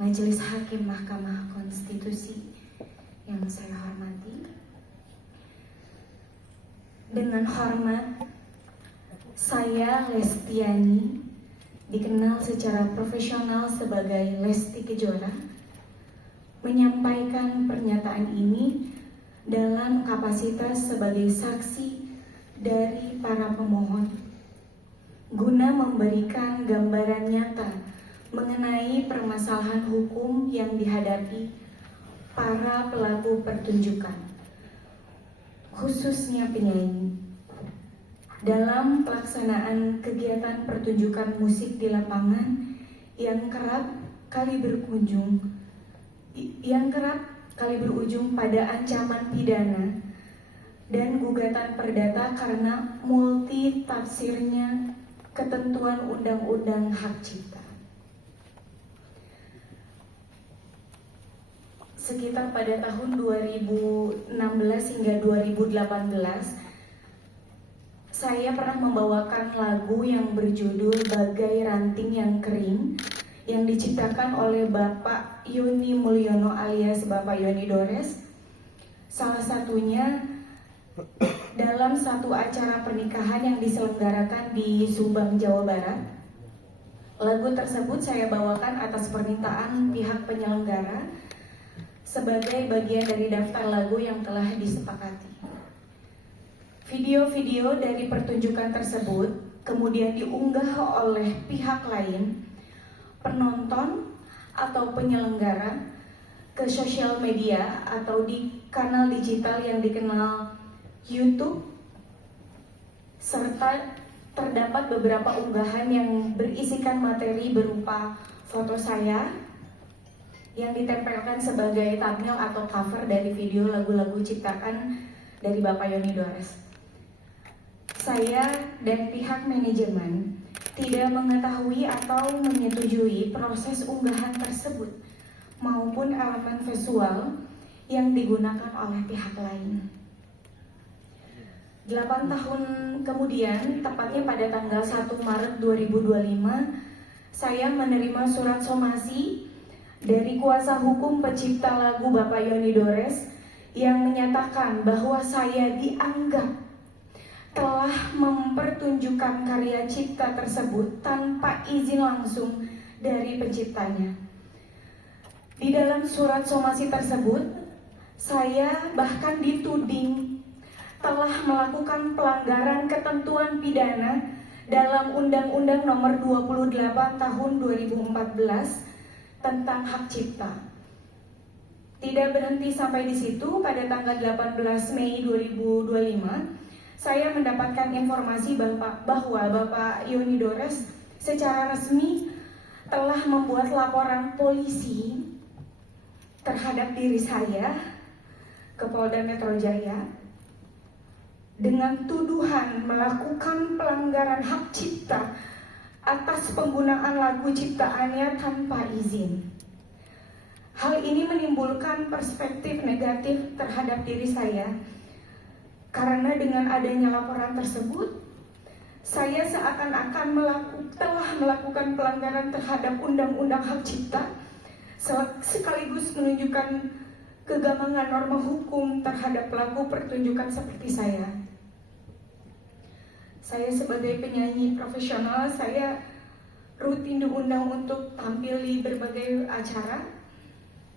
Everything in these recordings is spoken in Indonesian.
Majelis Hakim Mahkamah Konstitusi yang saya hormati, dengan hormat saya Lestiani, dikenal secara profesional sebagai Lesti Kejora, menyampaikan pernyataan ini dalam kapasitas sebagai saksi dari para pemohon guna memberikan gambaran nyata mengenai permasalahan hukum yang dihadapi para pelaku pertunjukan, khususnya penyanyi, dalam pelaksanaan kegiatan pertunjukan musik di lapangan yang kerap kali berujung pada ancaman pidana dan gugatan perdata karena multi tafsirnya ketentuan Undang-Undang Hak Cipta. Sekitar pada tahun 2016 hingga 2018, saya pernah membawakan lagu yang berjudul Bagai Ranting Yang Kering yang diciptakan oleh Bapak Yoni Mulyono alias Bapak Yoni Dores. Salah satunya dalam satu acara pernikahan yang diselenggarakan di Subang, Jawa Barat. Lagu tersebut saya bawakan atas permintaan pihak penyelenggara sebagai bagian dari daftar lagu yang telah disepakati. Video-video dari pertunjukan tersebut kemudian diunggah oleh pihak lain, penonton atau penyelenggara, ke sosial media atau di kanal digital yang dikenal YouTube, serta terdapat beberapa unggahan yang berisikan materi berupa foto saya yang ditempelkan sebagai thumbnail atau cover dari video lagu-lagu ciptaan dari Bapak Yoni Dores. Saya dan pihak manajemen tidak mengetahui atau menyetujui proses unggahan tersebut maupun elemen visual yang digunakan oleh pihak lain. 8 tahun kemudian, tepatnya pada tanggal 1 Maret 2025, saya menerima surat somasi dari kuasa hukum pencipta lagu Bapak Yoni Dores yang menyatakan bahwa saya dianggap telah mempertunjukkan karya cipta tersebut tanpa izin langsung dari penciptanya. Di dalam surat somasi tersebut, saya bahkan dituding telah melakukan pelanggaran ketentuan pidana dalam Undang-Undang Nomor 28 Tahun 2014 tentang hak cipta. Tidak berhenti sampai di situ, pada tanggal 18 Mei 2025, saya mendapatkan informasi bahwa Bapak Yoni Dores secara resmi telah membuat laporan polisi terhadap diri saya ke Polda Metro Jaya dengan tuduhan melakukan pelanggaran hak cipta atas penggunaan lagu ciptaannya tanpa izin. Hal ini menimbulkan perspektif negatif terhadap diri saya, karena dengan adanya laporan tersebut, saya seakan-akan telah melakukan pelanggaran terhadap Undang-Undang Hak Cipta, sekaligus menunjukkan kegamangan norma hukum terhadap pelaku pertunjukan seperti saya. Saya sebagai penyanyi profesional, saya rutin diundang untuk tampil di berbagai acara,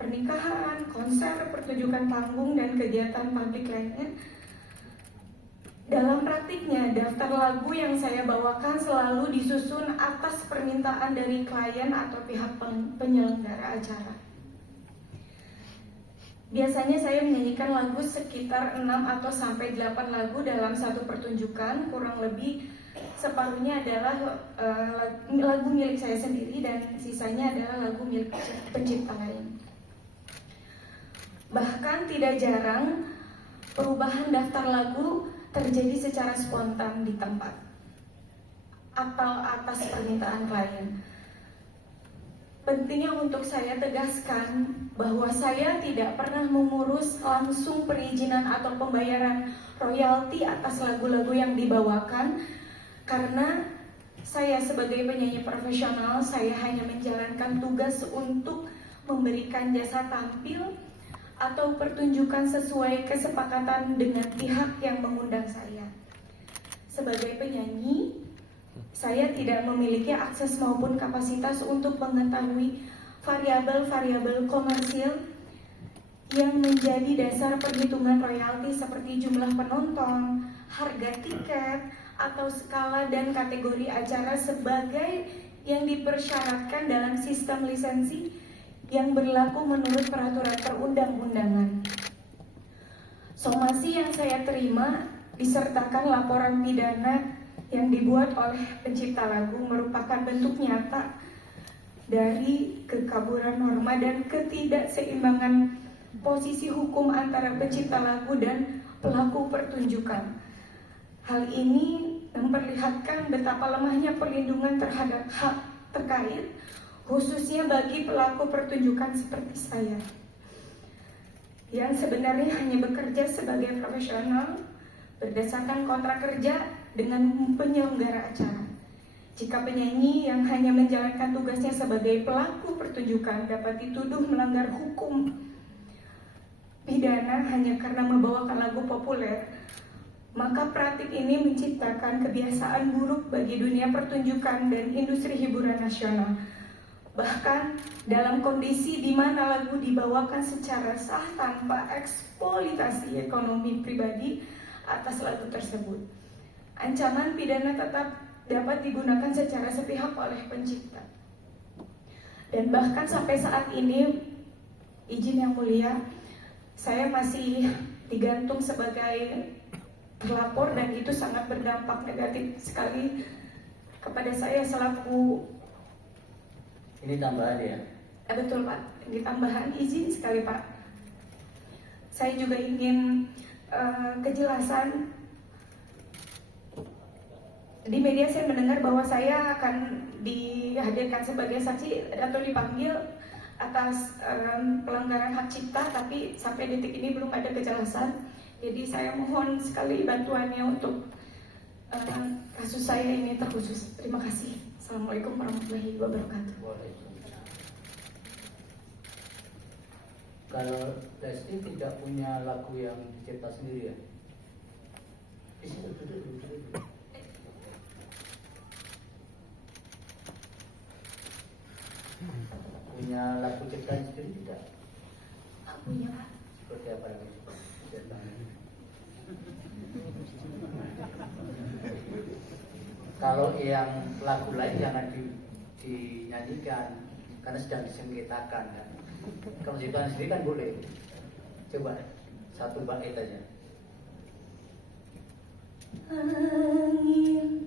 pernikahan, konser, pertunjukan panggung, dan kegiatan publik lainnya. Dalam praktiknya, daftar lagu yang saya bawakan selalu disusun atas permintaan dari klien atau pihak penyelenggara acara. Biasanya saya menyanyikan lagu sekitar 6 atau sampai 8 lagu dalam satu pertunjukan, kurang lebih separuhnya adalah lagu milik saya sendiri dan sisanya adalah lagu milik pencipta lain. Bahkan tidak jarang perubahan daftar lagu terjadi secara spontan di tempat atau atas permintaan klien. Pentingnya untuk saya tegaskan bahwa saya tidak pernah mengurus langsung perizinan atau pembayaran royalti atas lagu-lagu yang dibawakan, karena saya sebagai penyanyi profesional, saya hanya menjalankan tugas untuk memberikan jasa tampil atau pertunjukan sesuai kesepakatan dengan pihak yang mengundang saya. Sebagai penyanyi, saya tidak memiliki akses maupun kapasitas untuk mengetahui variabel-variabel komersil yang menjadi dasar perhitungan royalti seperti jumlah penonton, harga tiket, atau skala dan kategori acara sebagai yang dipersyaratkan dalam sistem lisensi yang berlaku menurut peraturan perundang-undangan. Somasi yang saya terima disertakan laporan pidana yang dibuat oleh pencipta lagu merupakan bentuk nyata dari kekaburan norma dan ketidakseimbangan posisi hukum antara pencipta lagu dan pelaku pertunjukan. Hal ini memperlihatkan betapa lemahnya perlindungan terhadap hak terkait, khususnya bagi pelaku pertunjukan seperti saya, yang sebenarnya hanya bekerja sebagai profesional berdasarkan kontrak kerja dengan penyelenggara acara. Jika penyanyi yang hanya menjalankan tugasnya sebagai pelaku pertunjukan dapat dituduh melanggar hukum pidana hanya karena membawakan lagu populer, maka praktik ini menciptakan kebiasaan buruk bagi dunia pertunjukan dan industri hiburan nasional. Bahkan dalam kondisi di mana lagu dibawakan secara sah tanpa eksploitasi ekonomi pribadi atas lagu tersebut, ancaman pidana tetap dapat digunakan secara sepihak oleh pencipta. Dan bahkan sampai saat ini, izin yang mulia, saya masih digantung sebagai terlapor dan itu sangat berdampak negatif sekali kepada saya selaku. Ini tambahan ya? Betul Pak, ini tambahan, izin sekali Pak. Saya juga ingin kejelasan. Di media saya mendengar bahwa saya akan dihadirkan sebagai saksi atau dipanggil atas pelanggaran hak cipta, tapi sampai detik ini belum ada kejelasan. Jadi saya mohon sekali bantuannya untuk kasus saya ini terkhusus. Terima kasih. Assalamualaikum warahmatullahi wabarakatuh. Kalau Lesti tidak punya lagu yang dicipta sendiri ya? Punya lagu ciptaan sendiri tidak? Punya Pak. Seperti apa yang kalau yang lagu lain jangan dinyanyikan karena sedang disengketakan kan. Kalau ciptaan sendiri kan boleh. Coba satu bait aja. Angin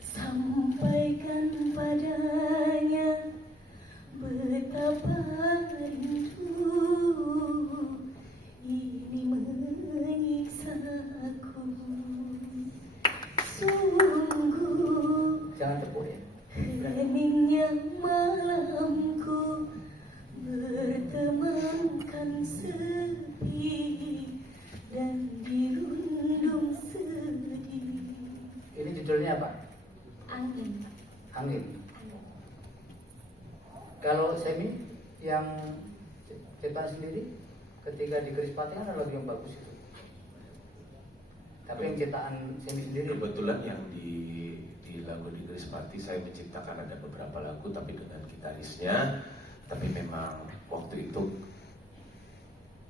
sampaikan padanya betapa rindu ini menyiksaku. Sungguh Jangan tepuk ya. heningnya malamku bertemankan sepi dan dirundung sedih. Ini judulnya apa? Angin. Angin. Kalau Semi yang ciptaan sendiri ketika di Krispati ada lagu yang bagus itu. Tapi yang ciptaan Semi sendiri kebetulan yang di lagu di Krispati saya menciptakan ada beberapa lagu tapi dengan gitarisnya. Tapi memang waktu itu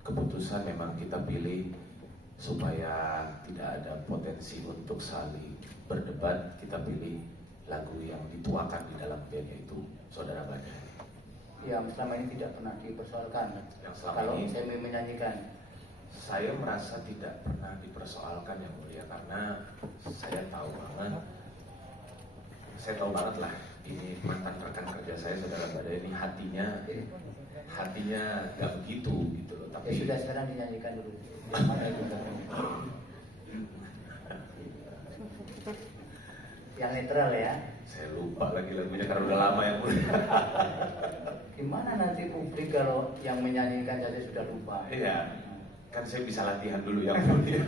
keputusan memang kita pilih supaya tidak ada potensi untuk saling berdebat. Kita pilih lagu yang dituakan di dalam band, yaitu Saudara Badai. yang selama ini tidak pernah dipersoalkan. Yang selama Kalau ini Semi menyanyikan, saya merasa tidak pernah dipersoalkan yang mulia, karena saya tahu banget lah ini mantan rekan kerja saya Saudara Badai ini hatinya nggak begitu gitu loh. Tapi ya sudah, sekarang dinyanyikan dulu. Yang netral ya. saya lupa lagi lagunya karena udah lama yang mulia. Gimana nanti publik kalau yang menyanyikan saja sudah lupa? Iya, kan saya bisa latihan dulu yang mulia.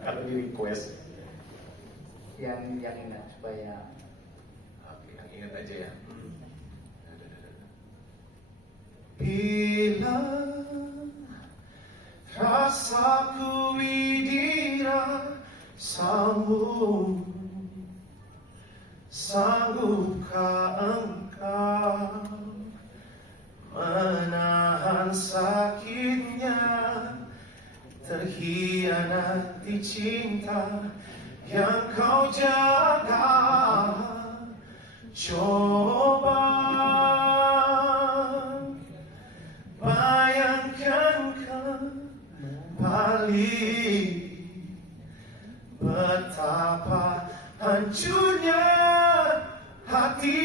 Kalau di request Yang ingat supaya yang ingat aja ya. Bila rasaku widira sanggupkah engkau menahan sakitnya terhianati cinta yang kau jaga? Coba bayangkan kembali betapa hancurnya hati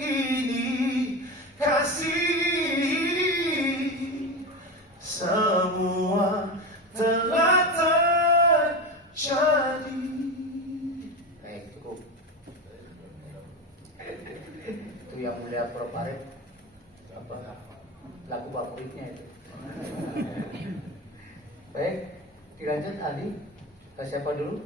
ini. Kasih semua telah terjadi. Baik, cukup. Itu yang mulia Prof. Arif, lagu favoritnya itu. Baik, dilanjut Ali. Ke siapa dulu?